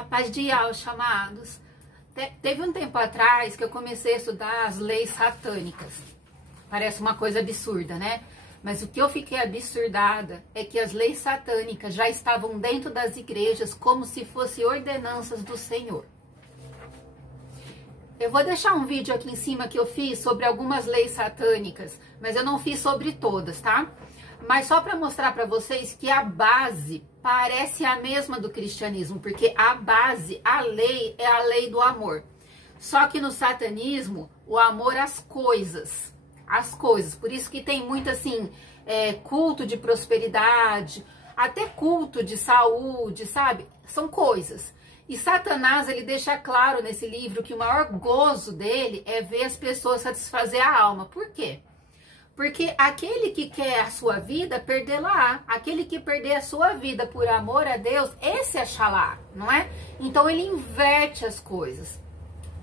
A paz de aos chamados. Teve um tempo atrás que eu comecei a estudar as leis satânicas. Parece uma coisa absurda, né? Mas o que eu fiquei absurdada é que as leis satânicas já estavam dentro das igrejas como se fossem ordenanças do Senhor. Eu vou deixar um vídeo aqui em cima que eu fiz sobre algumas leis satânicas, mas eu não fiz sobre todas, tá? Mas só para mostrar para vocês que a base parece a mesma do cristianismo, porque a base, a lei, é a lei do amor. Só que no satanismo, o amor às coisas. As coisas. Por isso que tem muito assim, culto de prosperidade, até culto de saúde, sabe? São coisas. E Satanás, ele deixa claro nesse livro que o maior gozo dele é ver as pessoas satisfazer a alma. Por quê? Porque aquele que quer a sua vida, perdê-la. Aquele que perder a sua vida por amor a Deus, esse é Xalá, não é? Então ele inverte as coisas.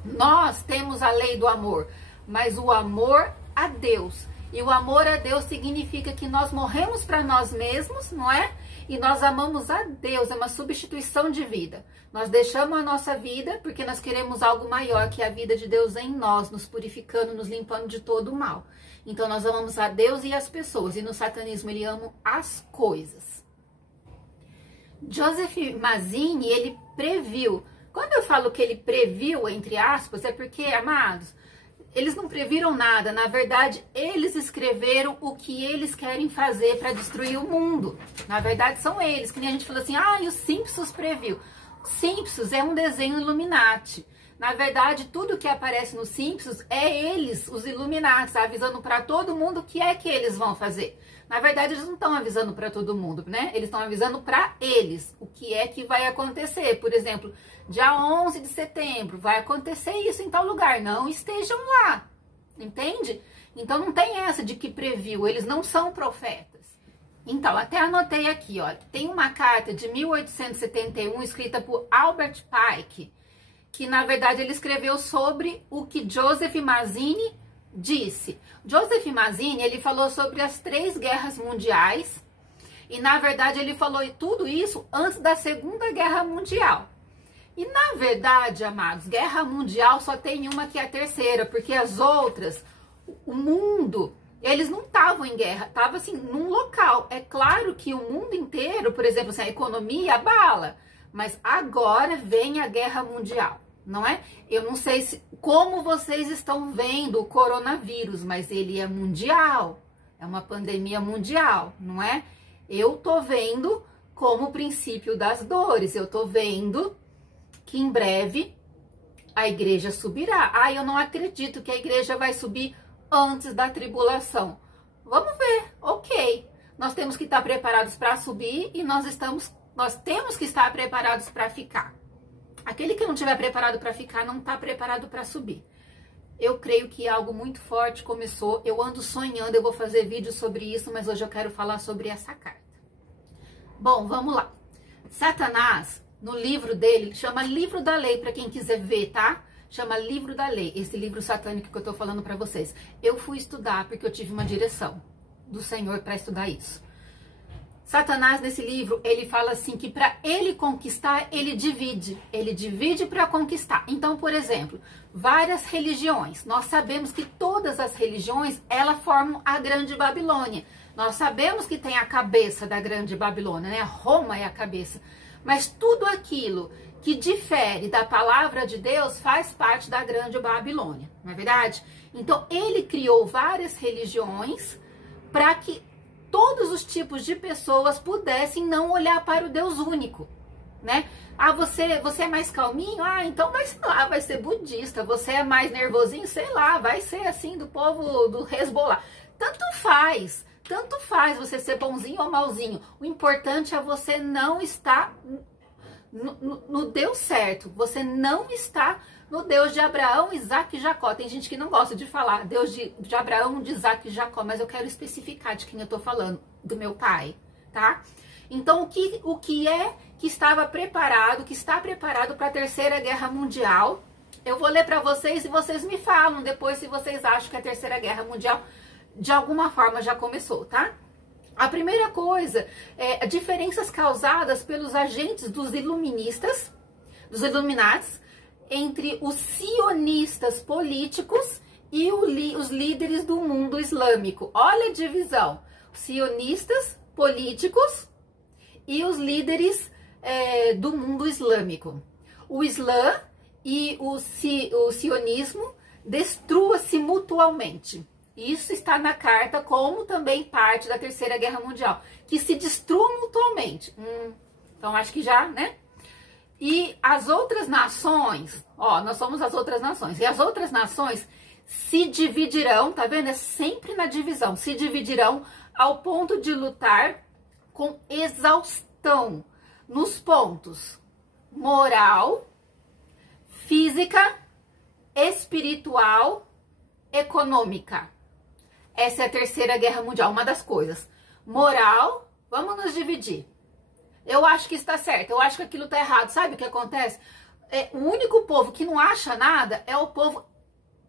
Nós temos a lei do amor, mas o amor a Deus. E o amor a Deus significa que nós morremos para nós mesmos, não é? E nós amamos a Deus, é uma substituição de vida. Nós deixamos a nossa vida porque nós queremos algo maior, que a vida de Deus em nós, nos purificando, nos limpando de todo o mal. Então nós amamos a Deus e as pessoas, e no satanismo ele ama as coisas. Joseph Mazzini, ele previu. Quando eu falo que ele previu, entre aspas, é porque, amados, eles não previram nada. Na verdade, eles escreveram o que eles querem fazer para destruir o mundo. Na verdade, são eles. Que nem a gente falou assim, e os Simpsons previu. Os Simpsons é um desenho Illuminati. Na verdade, tudo que aparece nos Simpsons é eles, os Illuminati, avisando para todo mundo o que é que eles vão fazer. Na verdade, eles não estão avisando para todo mundo, né? Eles estão avisando para eles o que é que vai acontecer. Por exemplo, dia 11 de setembro vai acontecer isso em tal lugar. Não estejam lá, entende? Então não tem essa de que previu, eles não são profetas. Então, até anotei aqui, ó, tem uma carta de 1871 escrita por Albert Pike, que na verdade ele escreveu sobre o que Joseph Mazzini disse. Joseph Mazzini, ele falou sobre as 3 guerras mundiais, e na verdade ele falou tudo isso antes da Segunda Guerra Mundial. E na verdade, amados, guerra mundial só tem uma, que é a terceira, porque as outras, o mundo, eles não estavam em guerra, estavam assim, num local. É claro que o mundo inteiro, por exemplo, assim, a economia abala, mas agora vem a guerra mundial, não é? Eu não sei como vocês estão vendo o coronavírus, mas ele é mundial, é uma pandemia mundial, não é? Eu tô vendo como o princípio das dores, eu tô vendo que em breve a igreja subirá. Eu não acredito que a igreja vai subir antes da tribulação. Vamos ver, ok. Nós temos que estar preparados para subir e nós temos que estar preparados para ficar. Aquele que não estiver preparado para ficar não está preparado para subir. Eu creio que algo muito forte começou. Eu ando sonhando, eu vou fazer vídeo sobre isso, mas hoje eu quero falar sobre essa carta. Bom, vamos lá. Satanás, no livro dele, chama Livro da Lei, para quem quiser ver, tá? Chama Livro da Lei, esse livro satânico que eu tô falando para vocês. Eu fui estudar porque eu tive uma direção do Senhor para estudar isso. Satanás, nesse livro, ele fala assim que para ele conquistar, ele divide para conquistar. Então, por exemplo, várias religiões, nós sabemos que todas as religiões, elas formam a Grande Babilônia. Nós sabemos que tem a cabeça da Grande Babilônia, né? Roma é a cabeça. Mas tudo aquilo que difere da palavra de Deus faz parte da Grande Babilônia, não é verdade? Então, ele criou várias religiões para que todos os tipos de pessoas pudessem não olhar para o Deus único, né? Você é mais calminho? Então vai, sei lá, vai ser budista. Você é mais nervosinho? Sei lá, vai ser assim do povo do Hezbollah. Tanto faz você ser bonzinho ou malzinho. O importante é você não estar no Deus certo. Você não está no Deus de Abraão, Isaac e Jacó. Tem gente que não gosta de falar Deus de Abraão, de Isaac e Jacó, mas eu quero especificar de quem eu tô falando, do meu pai, tá? Então, o que é que estava preparado, que está preparado para a Terceira Guerra Mundial? Eu vou ler para vocês e vocês me falam depois se vocês acham que a Terceira Guerra Mundial de alguma forma já começou, tá? A primeira coisa é diferenças causadas pelos agentes dos iluministas dos Illuminates, entre os sionistas políticos e os líderes do mundo islâmico. Olha a divisão. Sionistas políticos e os líderes do mundo islâmico. O Islã e o sionismo destrua-se mutualmente. Isso está na carta como também parte da Terceira Guerra Mundial, que se destruam mutualmente. Então acho que já, né? E as outras nações, ó, nós somos as outras nações, e as outras nações se dividirão, tá vendo? É sempre na divisão, se dividirão ao ponto de lutar com exaustão nos pontos moral, física, espiritual, econômica. Essa é a Terceira Guerra Mundial, uma das coisas. Moral, vamos nos dividir. Eu acho que está certo, eu acho que aquilo está errado. Sabe o que acontece? O único povo que não acha nada é o povo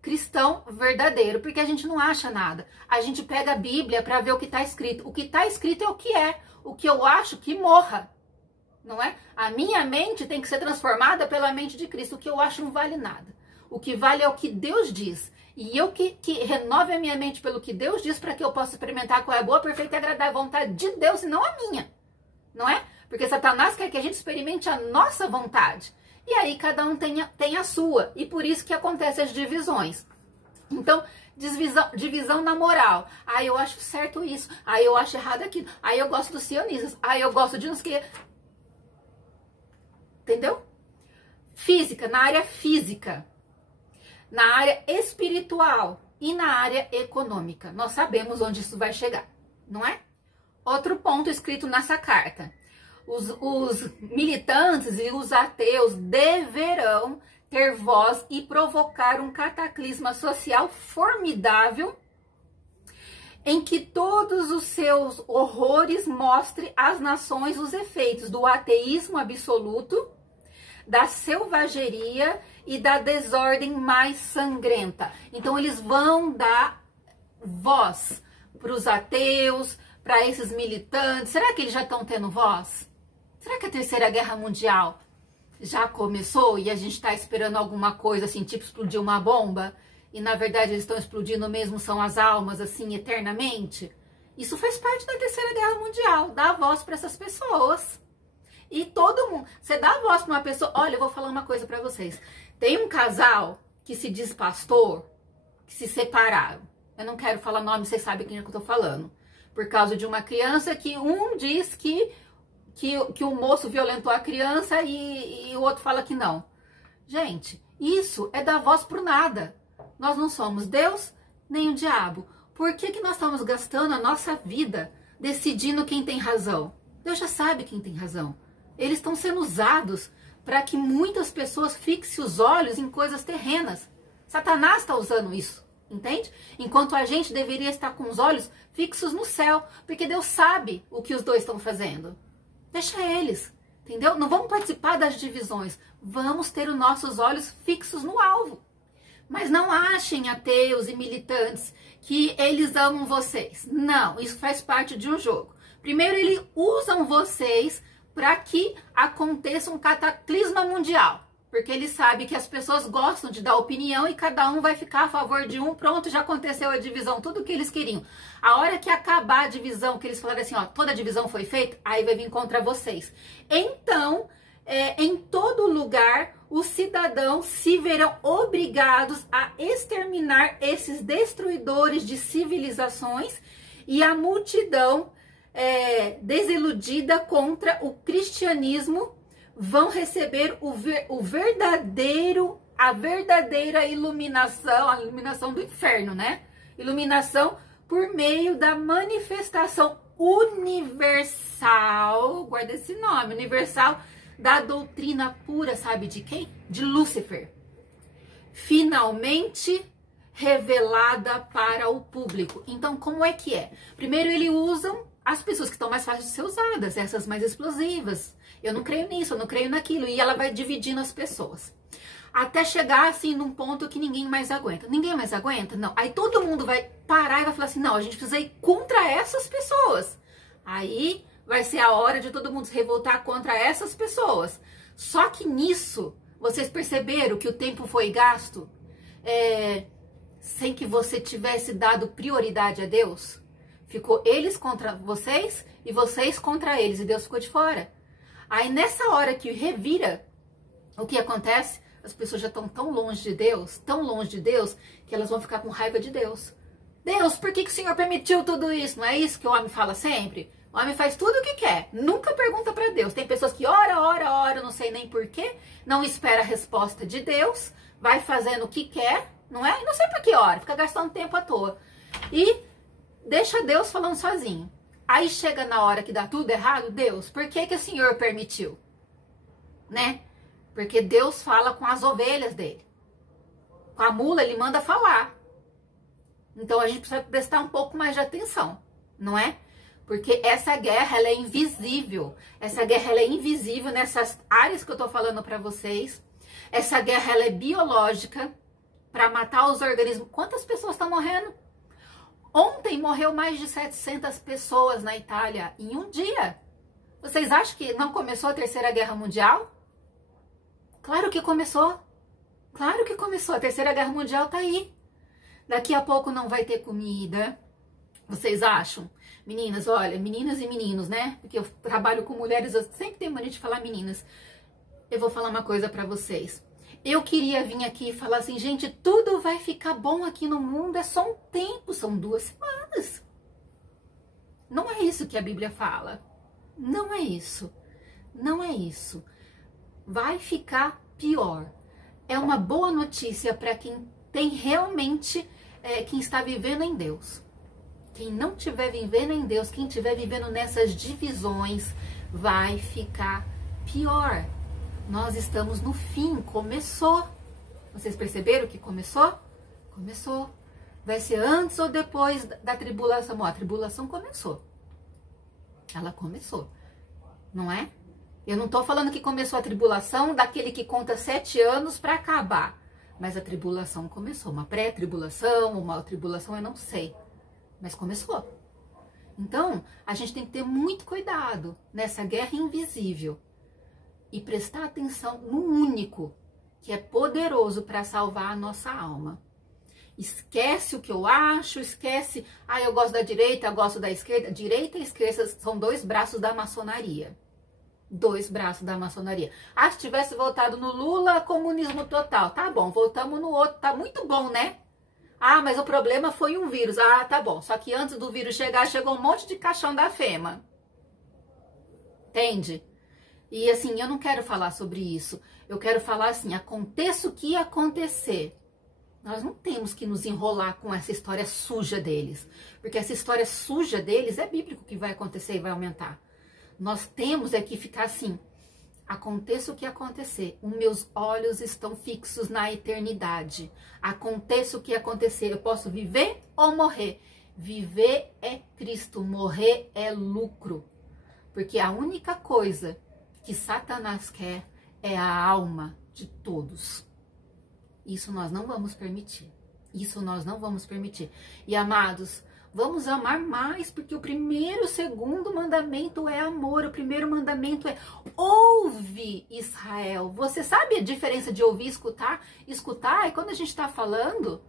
cristão verdadeiro, porque a gente não acha nada. A gente pega a Bíblia para ver o que está escrito. O que está escrito é o que é. O que eu acho que morra, não é? A minha mente tem que ser transformada pela mente de Cristo. O que eu acho não vale nada. O que vale é o que Deus diz. E eu que renove a minha mente pelo que Deus diz para que eu possa experimentar qual é a boa, perfeita e agradável vontade de Deus e não a minha, não é? Porque Satanás quer que a gente experimente a nossa vontade. E aí cada um tem a sua. E por isso que acontecem as divisões. Então, divisão na moral. Ah, eu acho certo isso. Ah, eu acho errado aquilo. Ah, eu gosto dos sionistas. Ah, eu gosto de uns que... Entendeu? Física, na área física. Na área espiritual. E na área econômica. Nós sabemos onde isso vai chegar. Não é? Outro ponto escrito nessa carta. Os militantes e os ateus deverão ter voz e provocar um cataclisma social formidável em que todos os seus horrores mostrem às nações os efeitos do ateísmo absoluto, da selvageria e da desordem mais sangrenta. Então eles vão dar voz para os ateus, para esses militantes. Será que eles já estão tendo voz? Será que a Terceira Guerra Mundial já começou e a gente está esperando alguma coisa assim, tipo explodir uma bomba? E na verdade eles estão explodindo mesmo, são as almas assim, eternamente? Isso faz parte da Terceira Guerra Mundial, dar voz para essas pessoas. E todo mundo, você dá voz para uma pessoa, olha, eu vou falar uma coisa para vocês. Tem um casal que se diz pastor, que se separaram. Eu não quero falar nome, vocês sabem quem é que eu tô falando. Por causa de uma criança que um diz que o moço violentou a criança e o outro fala que não. Gente, isso é dar voz pro nada. Nós não somos Deus nem o diabo. Por que nós estamos gastando a nossa vida decidindo quem tem razão? Deus já sabe quem tem razão. Eles estão sendo usados para que muitas pessoas fixem os olhos em coisas terrenas. Satanás está usando isso, entende? Enquanto a gente deveria estar com os olhos fixos no céu, porque Deus sabe o que os dois estão fazendo. Deixa eles, entendeu? Não vamos participar das divisões, vamos ter os nossos olhos fixos no alvo. Mas não achem ateus e militantes que eles amam vocês. Não, isso faz parte de um jogo. Primeiro, eles usam vocês para que aconteça um cataclisma mundial. Porque eles sabem que as pessoas gostam de dar opinião e cada um vai ficar a favor de um. Pronto, já aconteceu a divisão, tudo o que eles queriam. A hora que acabar a divisão, que eles falaram assim, ó, toda a divisão foi feita, aí vai vir contra vocês. Então, em todo lugar, os cidadãos se verão obrigados a exterminar esses destruidores de civilizações e a multidão desiludida contra o cristianismo vão receber a verdadeira iluminação, a iluminação do inferno, né? Iluminação por meio da manifestação universal, guarda esse nome, universal, da doutrina pura, sabe de quem? De Lúcifer. Finalmente revelada para o público. Então, como é que é? Primeiro, eles usam as pessoas que estão mais fáceis de ser usadas, essas mais explosivas. Eu não creio nisso, eu não creio naquilo. E ela vai dividindo as pessoas. Até chegar, assim, num ponto que ninguém mais aguenta. Ninguém mais aguenta? Não. Aí todo mundo vai parar e vai falar assim, não, a gente precisa ir contra essas pessoas. Aí vai ser a hora de todo mundo se revoltar contra essas pessoas. Só que nisso, vocês perceberam que o tempo foi gasto sem que você tivesse dado prioridade a Deus? Ficou eles contra vocês e vocês contra eles, e Deus ficou de fora. Aí nessa hora que revira, o que acontece? As pessoas já estão tão longe de Deus, que elas vão ficar com raiva de Deus. Deus, por que o Senhor permitiu tudo isso? Não é isso que o homem fala sempre? O homem faz tudo o que quer, nunca pergunta para Deus. Tem pessoas que ora, não sei nem porquê, não espera a resposta de Deus, vai fazendo o que quer, não é? E não sei por que ora, fica gastando tempo à toa. E deixa Deus falando sozinho. Aí chega na hora que dá tudo errado, Deus, por que o Senhor permitiu? Né? Porque Deus fala com as ovelhas dele. Com a mula ele manda falar. Então a gente precisa prestar um pouco mais de atenção, não é? Porque essa guerra, ela é invisível. Essa guerra, ela é invisível nessas áreas que eu tô falando para vocês. Essa guerra, ela é biológica, para matar os organismos. Quantas pessoas estão morrendo? Ontem morreu mais de 700 pessoas na Itália em um dia. Vocês acham que não começou a Terceira Guerra Mundial? Claro que começou. Claro que começou. A Terceira Guerra Mundial tá aí. Daqui a pouco não vai ter comida. Vocês acham? Meninas, olha, meninas e meninos, né? Porque eu trabalho com mulheres, eu sempre tenho mania de falar meninas. Eu vou falar uma coisa pra vocês. Eu queria vir aqui e falar assim, gente, tudo vai ficar bom aqui no mundo, é só um tempo, são 2 semanas. Não é isso que a Bíblia fala. Não é isso. Não é isso. Vai ficar pior. É uma boa notícia para quem tem realmente, quem está vivendo em Deus. Quem não estiver vivendo em Deus, quem estiver vivendo nessas divisões, vai ficar pior. Nós estamos no fim, começou. Vocês perceberam que começou? Começou. Vai ser antes ou depois da tribulação? Bom, a tribulação começou. Ela começou, não é? Eu não estou falando que começou a tribulação daquele que conta 7 anos para acabar. Mas a tribulação começou. Uma pré-tribulação, uma tribulação, eu não sei. Mas começou. Então, a gente tem que ter muito cuidado nessa guerra invisível. E prestar atenção no único que é poderoso para salvar a nossa alma. Esquece o que eu acho, esquece, eu gosto da direita, eu gosto da esquerda. Direita e esquerda são 2 braços da maçonaria. 2 braços da maçonaria. Se tivesse voltado no Lula, comunismo total. Tá bom, voltamos no outro, tá muito bom, né? Mas o problema foi um vírus. Tá bom, só que antes do vírus chegar, chegou um monte de caixão da FEMA. Entende? E assim, eu não quero falar sobre isso. Eu quero falar assim, aconteça o que acontecer. Nós não temos que nos enrolar com essa história suja deles. Porque essa história suja deles é bíblico que vai acontecer e vai aumentar. Nós temos que ficar assim, aconteça o que acontecer, os meus olhos estão fixos na eternidade. Aconteça o que acontecer, eu posso viver ou morrer. Viver é Cristo, morrer é lucro. Porque a única coisa que Satanás quer é a alma de todos. Isso nós não vamos permitir. Isso nós não vamos permitir. E amados, vamos amar mais, porque o primeiro, o segundo mandamento é amor. O primeiro mandamento é ouve, Israel. Você sabe a diferença de ouvir e escutar? Escutar é quando a gente está falando,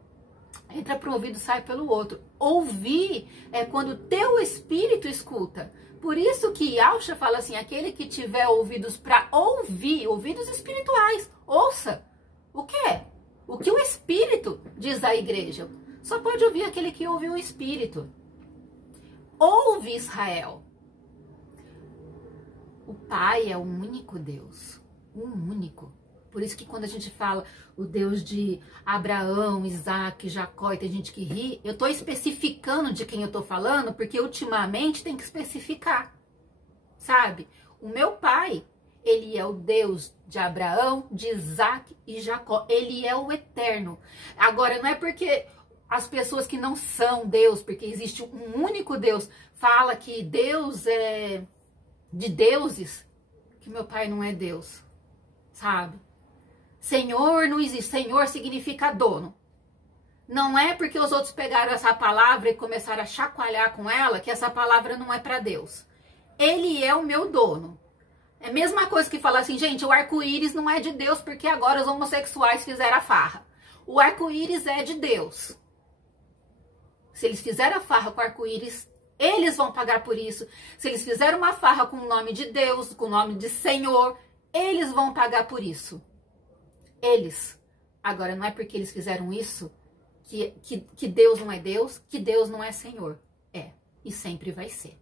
entra para um ouvido e sai pelo outro. Ouvir é quando o teu espírito escuta. Por isso que Yahshua fala assim, aquele que tiver ouvidos para ouvir, ouvidos espirituais, ouça. O quê? O que o Espírito diz à igreja. Só pode ouvir aquele que ouve o Espírito. Ouve, Israel. O Pai é o único Deus. O único. Por isso que quando a gente fala o Deus de Abraão, Isaac, Jacó, e tem gente que ri, eu estou especificando de quem eu estou falando, porque ultimamente tem que especificar. Sabe? O meu pai, ele é o Deus de Abraão, de Isaac e Jacó. Ele é o eterno. Agora, não é porque as pessoas que não são Deus, porque existe um único Deus, fala que Deus é de deuses, que meu pai não é Deus, sabe? Senhor não existe. Senhor significa dono. Não é porque os outros pegaram essa palavra e começaram a chacoalhar com ela que essa palavra não é para Deus. Ele é o meu dono. É a mesma coisa que falar assim, gente, o arco-íris não é de Deus porque agora os homossexuais fizeram a farra. O arco-íris é de Deus. Se eles fizeram a farra com o arco-íris, eles vão pagar por isso. Se eles fizeram uma farra com o nome de Deus, com o nome de Senhor, eles vão pagar por isso. Eles. Agora, não é porque eles fizeram isso que Deus não é Deus, que Deus não é Senhor. É. E sempre vai ser.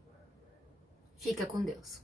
Fica com Deus.